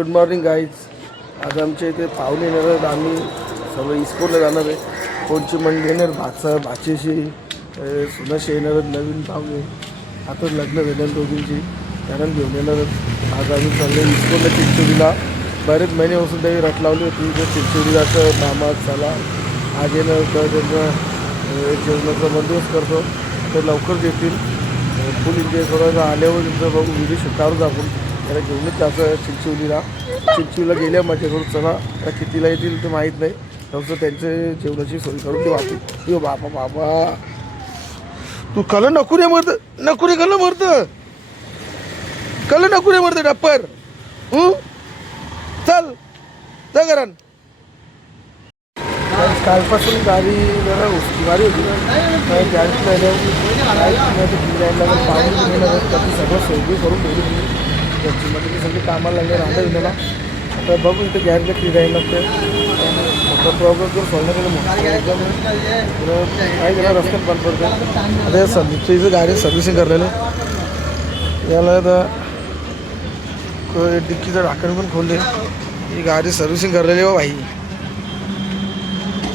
Good morning guys. आज आमच्या इथे पाहुणे येणार आहेत. आम्ही सर्व इस्कोनला जाणार आहे. कोणची मंडळी येणार, भाचा भाचीशी सुनाशी येणार आहेत. नवीन पाहुणे आता लग्न झालं दोघींची, त्यांना घेऊन येणार आहेत. आज आम्ही चाललो इस्कोनला चिंचोलीला. बरेच महिन्यापासून त्यांनी रट लावली होती तर चिंचोलीला मामा चला आज येणार तर त्यांना जेवणाचा बंदोबस्त करतो. तर लवकर येतील. फुल एन्जॉय करायला आल्यावर त्यांचं बघू व्हिडिओ शूटावर आपण त्याला घेऊनच जायचं चिंचोलीला. चिंचोलीला गेल्या माझ्याकडून चला त्या कितीला येतील तर माहीत नाही. तसं त्यांचे जेवणाची सोय करून ते वाटते. बाबा बाबा तू कल नकुरे मरत नकुरे कल मरत कल नकुरे मरत डप्पर चल जा घरान. कालपासून गाडी जरा गाडी होती ना त्याची सगळं सोयी करून ठेवली तुम्ही त्याची मध्ये ते सगळे कामाला लागले राहता विनाला. आता बघू इथं गॅरेजला क्रीडायला लागतं. मोठा प्रॉब्लेम जर सॉल्व केलं काय केला रस्त्यात बंद पडतं. आता सर्व्हिसचं इथं गाडी सर्व्हिसिंग करलेलं याला आता डिक्कीचं ढाकण पण खोलले. ही गाडी सर्व्हिसिंग करलेली हो भाई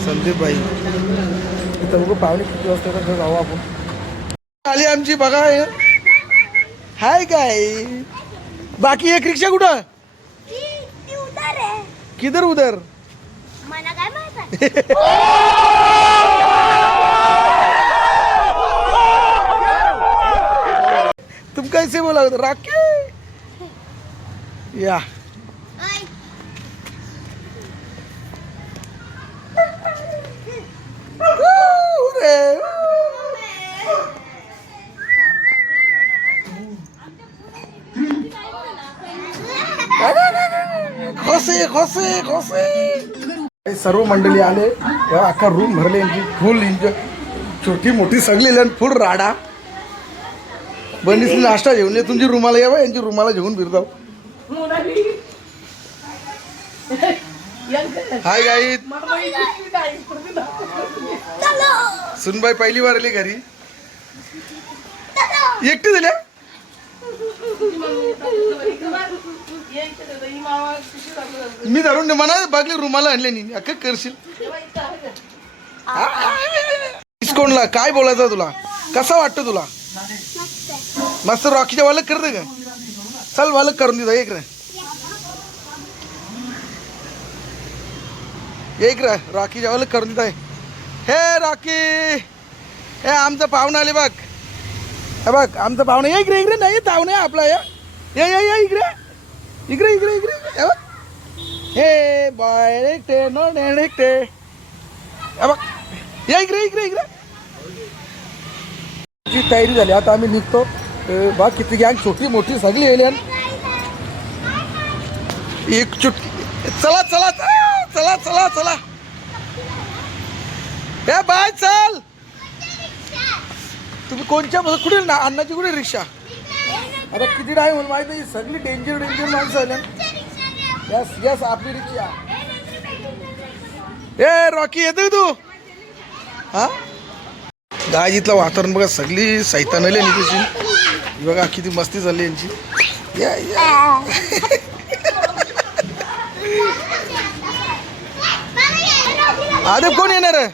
संदीप भाई. इथं बघू पाहुणे किती वाजता तर जाऊ आपण. आली आमची बघा हाय काय. बाकी एक रिक्षा कुठं किधर उधर तुम कैसे बोला राके या खोसे खोसे खोसे सर्व मंडळी आले तेव्हा अख्खा रूम भरले. यांची फुल एन्जॉय छोटी मोठी सगळी फुल राडा. बनीसली नाश्ता घेऊन ये तुमची रूमाला यावं यांची रूमाला घेऊन फिरतो. हाय गाईत सुनबाई पहिली वार आली घरी एकटी झाल्या. मी धरून म्हणा बागली रुमाला आणले नाही अख्खं करशील. इस्कोनला काय बोलायचं तुला कसा वाटतं तुला मस्त रॉकीच्या वालक करते का. चल वालक करून देतो एक रे एक रे रॉकीच्या वालक करून देत आहे. हे रॉकी हे आमचं पाहुणं आले बघ. हे बघ आमचं पाहुणं या इकडे इकडे नाही ताव नाही आपला या या या या इकडे इकडे इकडे इकडे हे बघ. हे बाय एकटे नो एकटे हे बघ या इकडे इकडे इकडे. ची तयारी झाली आता आम्ही निघतो. बघ किती गँग छोटी मोठी सगळी येईल. एक चुटकी चला चला चला चला चला हे बाय चल. तुम्ही कोणच्या कुठे ना अन्नाची कुठे रिक्षा आता किती टाइम मला माहित नाही. सगळी डेंजर डेंजर माणसं आल्या. यस यस आपली रिक्षा. ए रॉकी येतोय तू हा गाजीतलं वातावरण बघा सगळी सैतान आली त्याची बघा किती मस्ती चालली यांची. या या आदे कोण येणार आहे.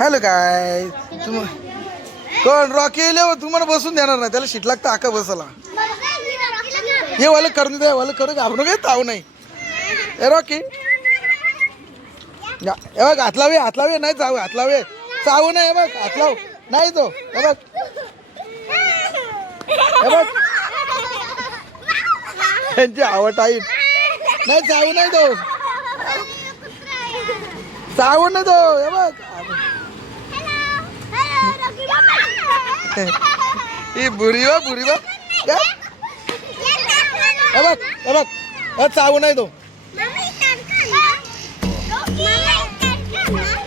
हॅलो काय तुम कोण रॉकी येले तुम्हाला बसून देणार नाही त्याला शीट लागतं आका बसायला. हे वालं करून द्या वालं करून घाबरू काय ताव नाही. ए रॉकी हे बघ हातलावे हातलावे नाही चाव हातलावे चावू नाही. हे बघ हातलाव नाही तो हे बघ हे बघ त्यांची आवड आहे नाही चावू नाही तो चावू नाही तो. हे बघ ही बुरी वा हे बघ चावू नाही तो.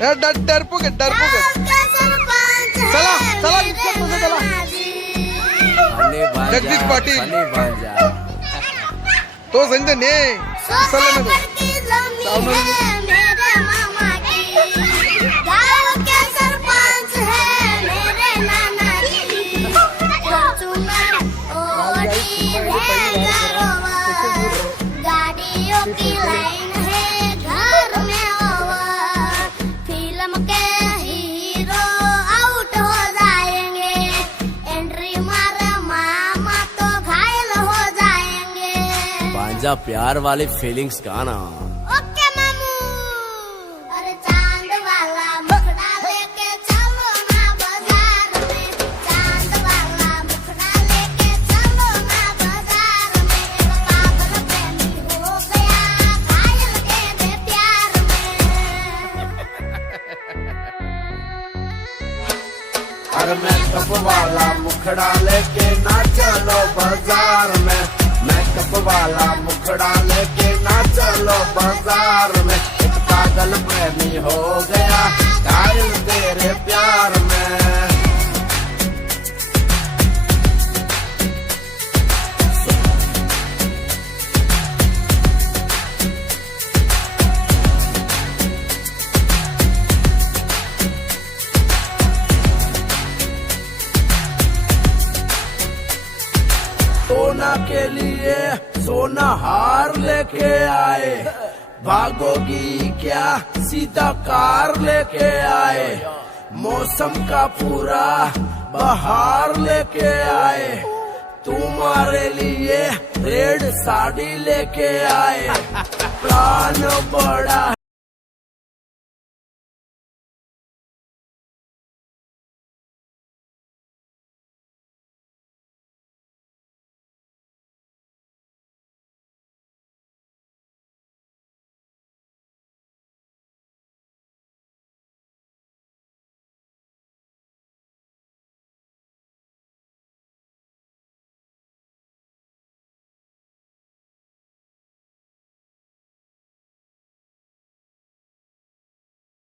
डरपूक डरपूक चला चला चला जगदीश पाटील तो संग ने गाडी की लाइन है घर में ओवर, फिल्म के हीरो आउट हो जाएंगे, एंट्री मारे मामा तो घायल हो जाएंगे। पांजा प्यार वाली फीलिंग्स गाना। ओके मामू, अरे चांद वाला मुखड़ा लेके चलो ना बाजार में, चांद वाला मुखड़ा लेके चलो ना बाजार में, पागल प्रेमी हो गया घायल के दे प्यार में। अरे मेकअप वाला मुखड़ा लेके ना चलो बाजार में, मेकअप वाला मुखड़ा लेके ना चलो बाजार में, एक पागल प्रेमी हो गया घायल तेरे प्यार में। सोना के लिए सोना हार लेके आए, भागोगी क्या सीधा कार लेके आए, मौसम का पूरा बहार लेके आए, तुम्हारे लिए रेड साड़ी लेके आए, प्लान बड़ा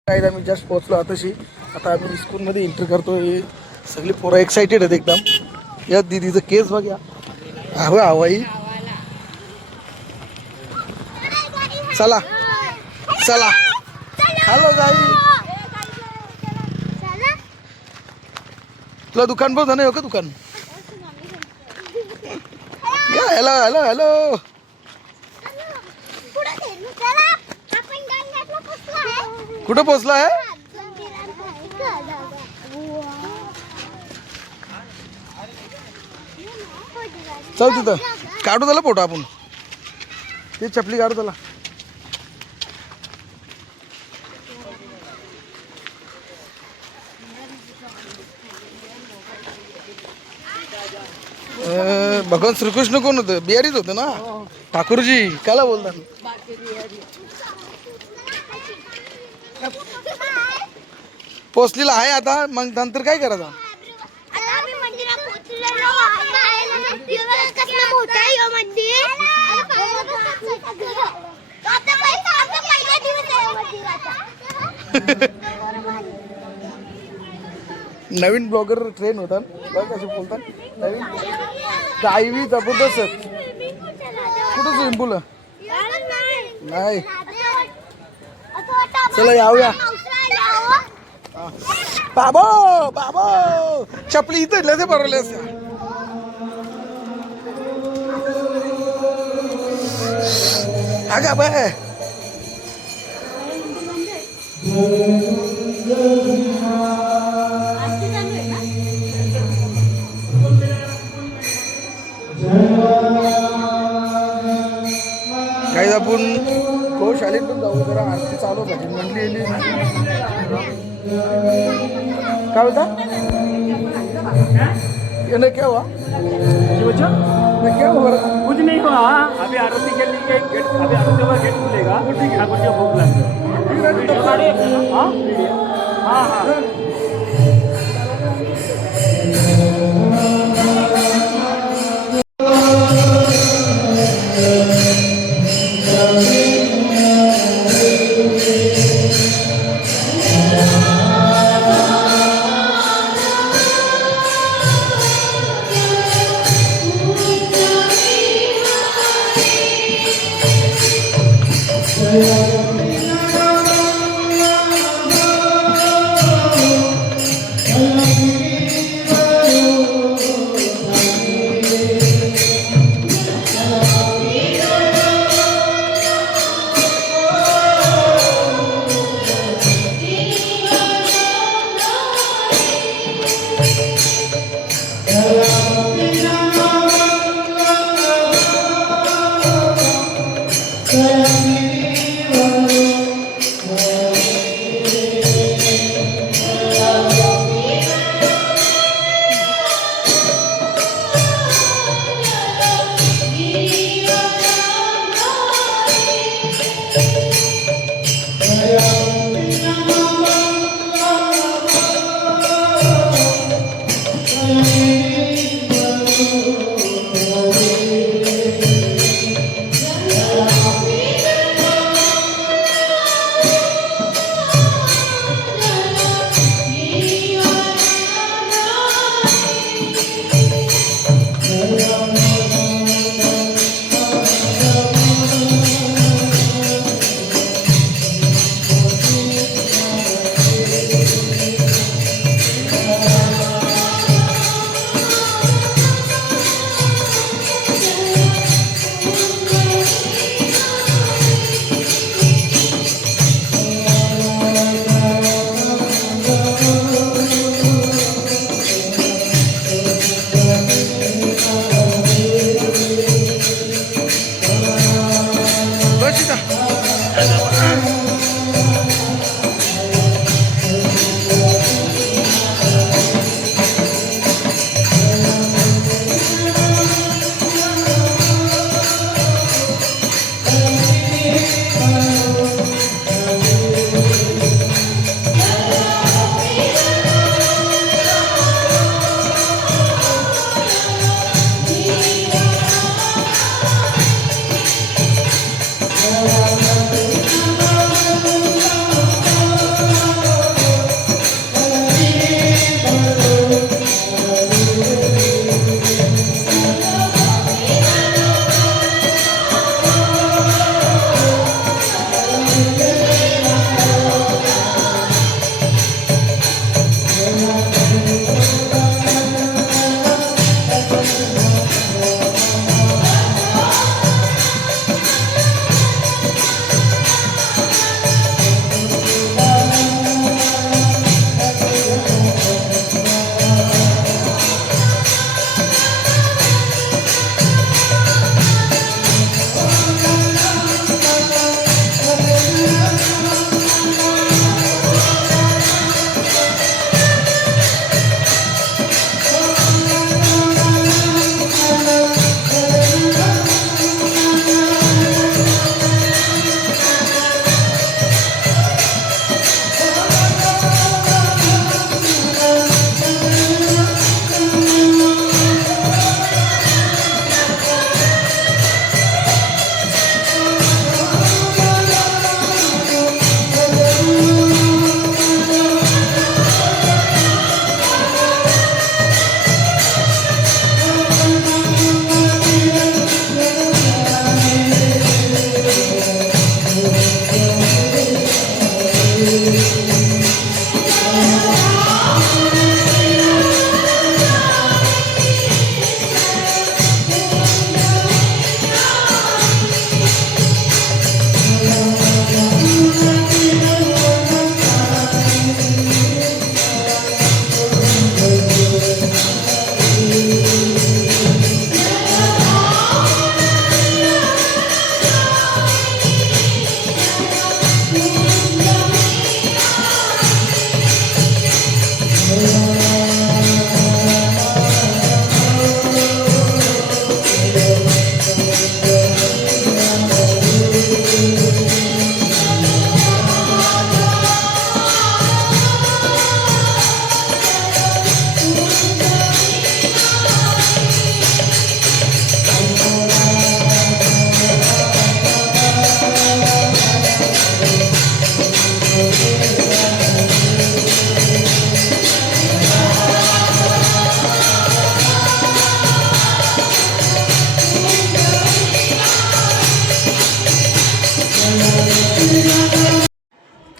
काय आम्ही जस्ट पोहोचलो आताशी. आता आम्ही स्कूलमध्ये एंटर करतोय. सगळी पोरं एक्साइटेड आहेत एकदम. या दीदीचं केस बघा. हवं हवाई. चला चला. हॅलो गाई. तुला दुकान पण जाणं का दुकान. या हॅलो हॅलो हॅलो. कुठं पोहोचला आहे. चल तिथं काढू त्याला फोटो आपण. ते चपली काढू त्याला. भगवान श्रीकृष्ण कोण होतं. बिहारीच होतं ना. ठाकूरजी काला बोलतात. पोचलेला आहे आता. मग नंतर काय करायचं. नवीन ब्लॉगर ट्रेन होतात बघ कसे बोलतात. नवीन गायवी जबरदस्त. कुठं स्विमिंग पूल नाही. चला यावया. बाबो बाबो चपली इथं लसे भरवले असत्या. अगं बाय काही आपण शाळेत पण जाऊ. जरा आरती चालू भजन मंडळी येली. क्या होता ये नहीं क्या हुआ. मैं क्या हुआ. कुछ नहीं हुआ. अभी आरती के लिए गेट, अभी आरती का गेट खुलेगा. ठाकुर जी भोग लगेगा. हाँ हाँ.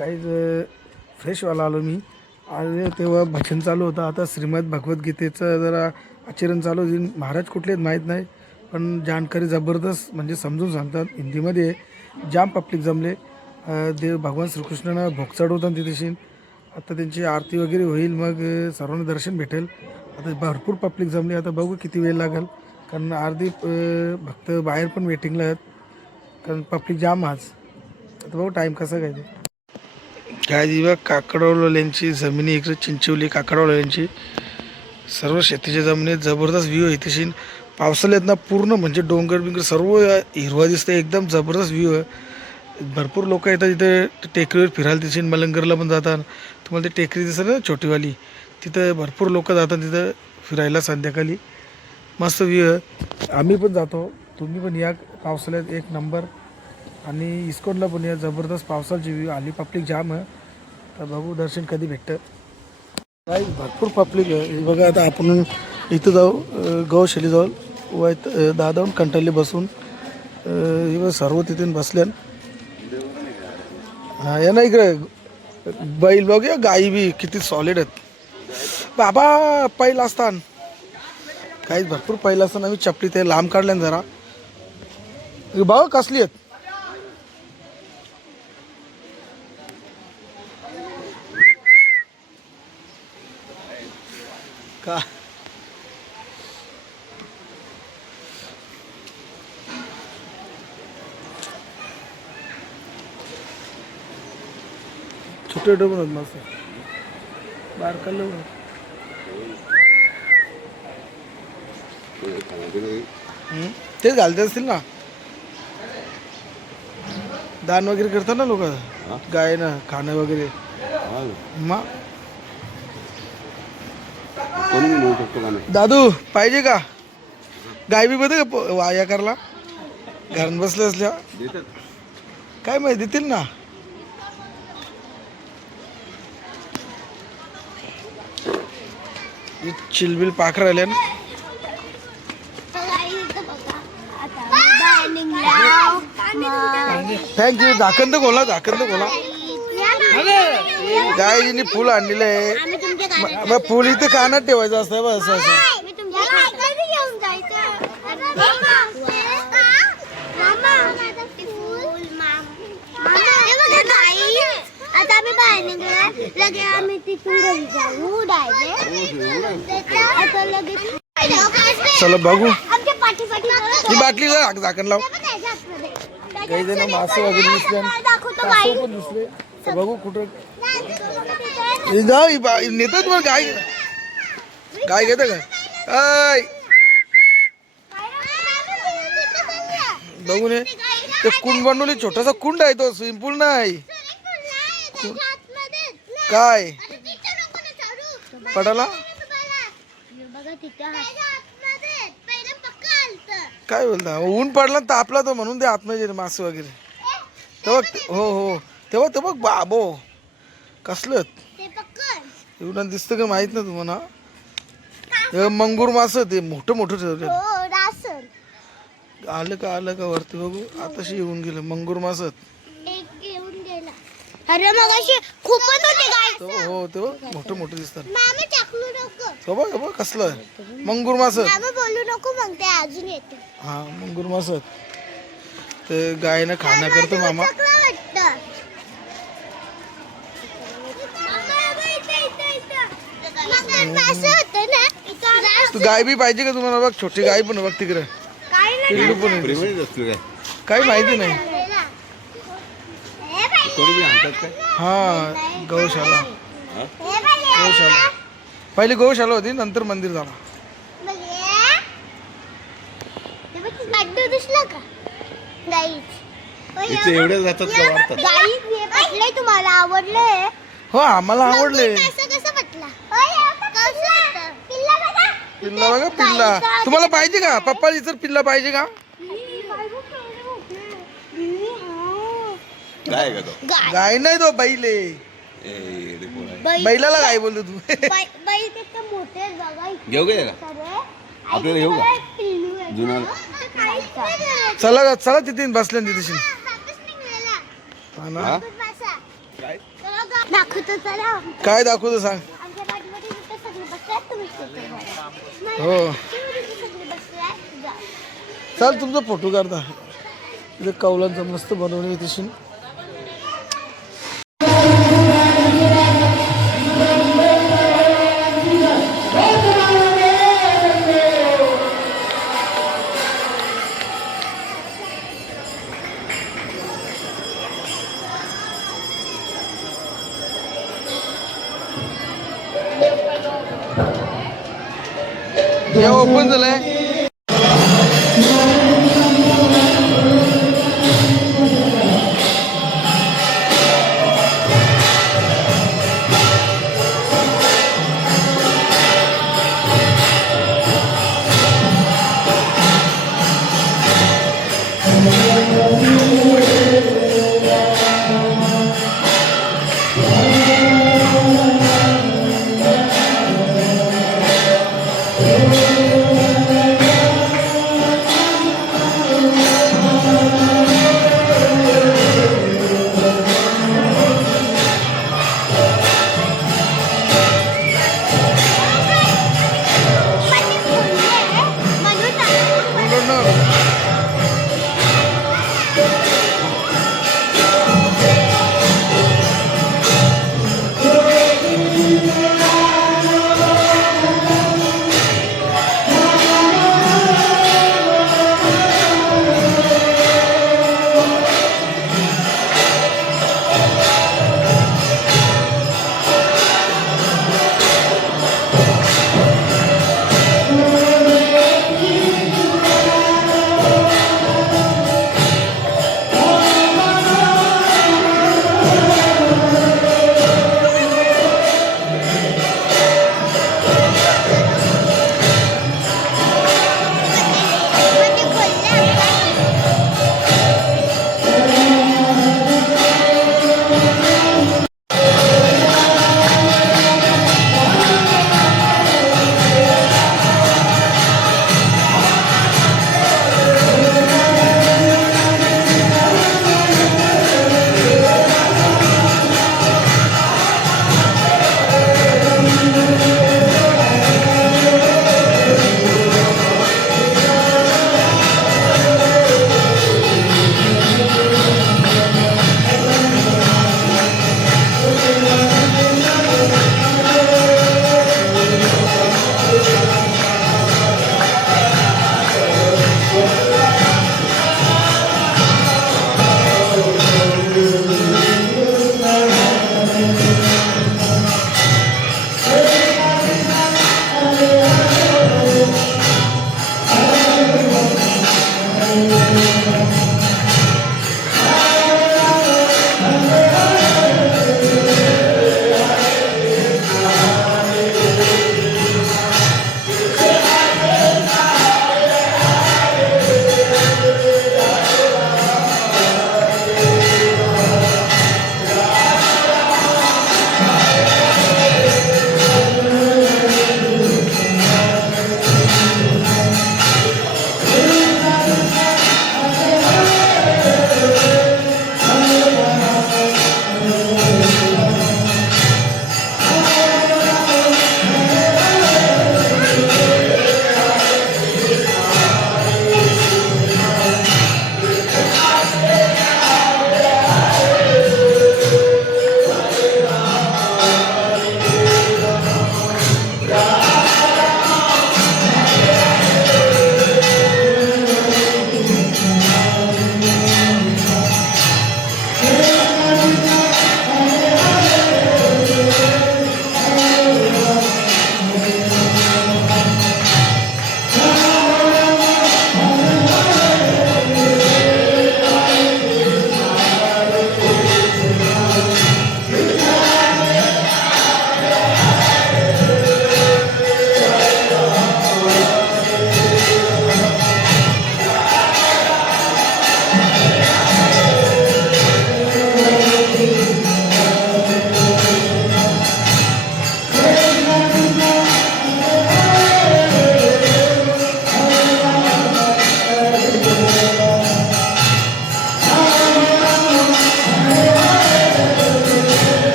काहीच फ्रेशवाला आलो मी आणि तेव्हा भजन चालू होतं. आता श्रीमद भगवद्गीतेचं जरा आचरण चालू होईल. महाराज कुठले आहेत माहीत नाही, पण जानकारी जबरदस्त म्हणजे समजून सांगतात हिंदीमध्ये. जाम पब्लिक जमले. देव भगवान श्रीकृष्णांना भोग चढवतात तिथेशी. आता त्यांची आरती वगैरे होईल, मग सर्वांना दर्शन भेटेल. आता भरपूर पब्लिक जमली. आता बघू किती वेळ लागेल, कारण अर्धी भक्त बाहेर पण वेटिंगला आहेत, कारण पब्लिक जाम आज. आता बघू टाईम कसा काय ते. काय दिवा काकडवाल्यांची जमिनी इकडे चिंचवली. काकडवाल्यांची सर्व शेतीच्या जमिनीत जबरदस्त व्ह्यू आहे तशी. पावसाळ्यात ना पूर्ण म्हणजे डोंगर बिंगर सर्व हिरवा दिसतं. एकदम जबरदस्त व्ह्यू आहे. भरपूर लोक येतात इथे टेकडीवर फिरायला. तिथे मलंगरला पण जातात. तुम्हाला ते टेकडी दिसत ना छोटीवाली, तिथं भरपूर लोक जातात तिथं फिरायला संध्याकाळी. मस्त व्ह्यू आहे. आम्ही पण जातो, तुम्ही पण या पावसाळ्यात एक नंबर. आणि इस्कॉनला पण या जबरदस्त पावसाची व्ह्यू आली. पब्लिक जाम आहे. तर बघू दर्शन कधी भेटतं. काय भरपूर पब्लिक आहे. हे बघा आता आपण इथं जाऊ गौशाली जाऊ वाईट दादाहून कंटाळले बसून. हे सर्व तिथून बसल्या. हां या ना इकडे बैल बघूया. गाई बी किती सॉलिड आहेत बाबा. पहिला असतान काहीच भरपूर पहिला असताना आम्ही चपली ते लांब काढल्या जरा. बाबा कसली आहेत का. छोटे छोटे पण मस्त बाहेर काढलं. तेच घालते असतील ना, दान वगैरे करतात ना लोक गाय ना खाणं वगैरे. मग दादू पाहिजे का गाय बी बघ वाया करला घरात बसले असल्या काय माहिती देतील ना. चिलबिल पाखर आल्या ना. थँक्यू. झाकण तर खोला, झाकण तर खोला. गायजीने फुल आणलेलं आहे. मग फुल इथे कानात ठेवायचं असतं बस असं. आता आम्ही बाहेर निघालो, लगे आम्ही तिथून घरी जाऊ चला बघू. आमच्या पाठी पाठी ही बाटली झाकण लाव. काही जण मासे वगैरे दिसले, कासव पण दिसले. तर बघू कुठं नेतात मग. गाय गाय घेतं का अय बघू नये. ते कुंड बनवले, छोटासा कुंड आहे तो, स्विमिंग पूल नाही. काय पडाला काय बोलता. ऊन पडला तापला तो म्हणून ते आतमध्ये मासे वगैरे. तेव्हा हो हो तेव्हा ते बघ बाबो कसलं एवढं दिसतं का माहित ना तुम्हाला. मंगूर मास ते मोठं मोठं ठेवलं. आलं का वरती बघू. आताशी येऊन गेलं मंगूर मास. अरे मग अशी खूपच होते गाय. हो ते मोठं मोठं दिसतात. हो बघ कसलं मंगूर मास. बोलू नको मग ते अजून येते. हा मंगूर मास ते गायनं खाणं करतो मामा. गाय बी पाहिजे का तुम्हाला. बघ छोटी गाय पण बघ तिकडे. पिल्लू पण आहे. काही माहिती नाही. हा गौशाला. गौशाला पहिले गौशाला होती, नंतर मंदिर झाला. तुम्हाला आवडले. हो आम्हाला आवडले. पिल्ला बघा पिल्ला. तुम्हाला पाहिजे का पप्पा इतर पिल्ला पाहिजे का. गाय नाही तो बैले. बैलाला गाय बोलतो तू. घेऊ का आपल्याला घेऊ का जुना. चला चला तिथे बसल्या तिथे. दाखवतो चला. काय दाखवतो सांग. आमच्या पाठीमध्ये तिथे सगळे बसल्यात, तुम्ही तिथे बसा. नाही, हो. तुम्ही तिथे सगळे बसल्यात, जा. चाल तुमचा फोटो काढता. इथे कौलांचं मस्त बनवणे तशी. हे ओपन झालंय.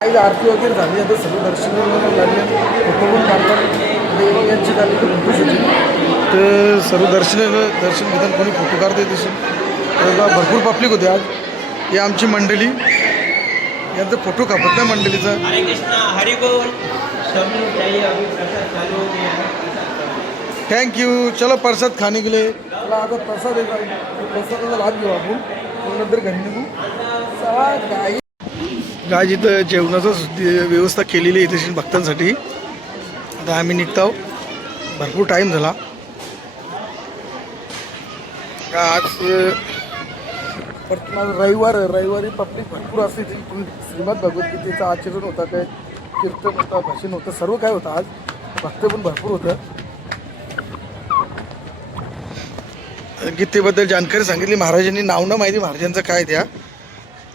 काही आरती वगैरे झाली आता सर्व दर्शन लागले फोटो पण काढतात देवा यांची झाली तर फोटो शूटिंग तर सर्व दर्शन घेतात कोणी फोटो काढते तसे तर भरपूर पब्लिक होते आज ही आमची मंडळी यांचा फोटो कापत नाही मंडळीचा हरे कृष्णा हरि बोल सभी चाहिए अभी प्रसाद चालू हो गया है थँक्यू चलो प्रसाद खाने के लिए चला आता प्रसाद येतो प्रसादाचा लाभ घेऊ आपण मग नंतर घरी निघू चला गाय इथं जेवणाचं व्यवस्था केलेली आहे तशी भक्तांसाठी आता आम्ही निघतो भरपूर टाईम झाला आज रविवारी पब्लिक भरपूर असते श्रीमद भगवद्गीतेचं आचरण होता काय कीर्तन होता भाषण होतं सर्व काय होतं आज भक्त पण भरपूर होतं गीतेबद्दल जानकारी सांगितली महाराजांनी नाव न माहिती महाराजांचं काय द्या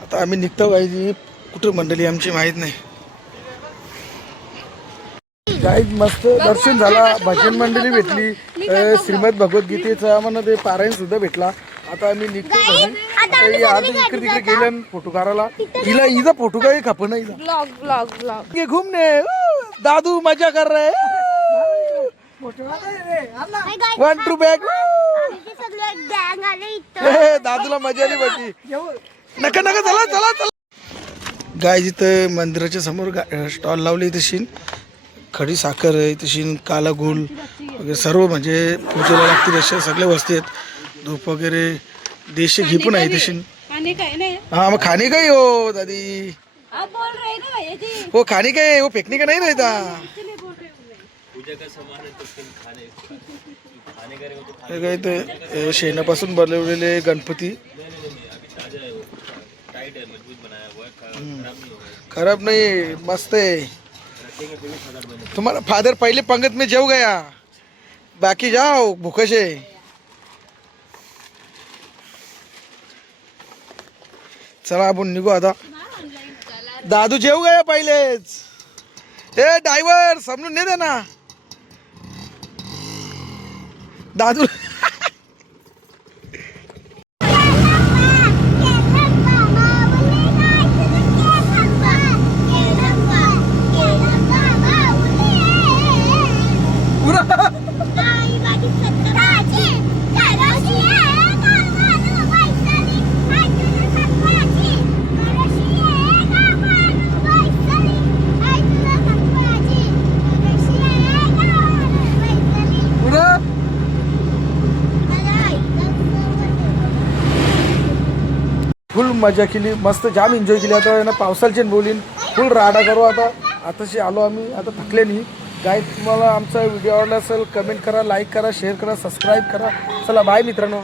आता आम्ही निघतो गायजी कुठं मंडळी आमची माहीत नाही काय मस्त दर्शन झाला भजन मंडळी भेटली श्रीमद भगवद्गीतेचं आम्हाला ते पारायण सुद्धा भेटला आता आम्ही निघतो घरी आता इकडे तिकडे गेल्या फोटो काढायला हिचा फोटो काय खाप नाही ये घूमने दादू मजा कर रहे वन टू बॅग दादूला मजा आली पाहिजे नका नका चला चला चला गाय जिथं मंदिराच्या समोर स्टॉल लावली तशी खडी साखर आहे तशी काला गुळ वगैरे सर्व म्हणजे पूजेला लागतील अशा सगळ्या वस्तू आहेत धूप वगैरे देशी घी पण आहे तशी हाँ मग खाने का ही हो दादी वो खाने का है वो फेंकने का नहीं रहता काय ते शेणापासून बनवलेले गणपती खराब नहीं मस्त है तुम्हारा फादर पहले पंगत में जेव गया बाकी जाओ भूखे से चला आपण निघू आता दादू जेव गया पहिलेच ए ड्रायव्हर समजून नाही दे ना दादू फुल मजा केली मस्त जाम एन्जॉय केली आता ना पावसाची बोलीन फुल राडा करू आता आताशी आलो आम्ही आता थकले नाही काय तुम्हाला आमचा व्हिडिओ आवडला असेल कमेंट करा लाईक करा शेअर करा सबस्क्राईब करा चला बाय मित्रांनो.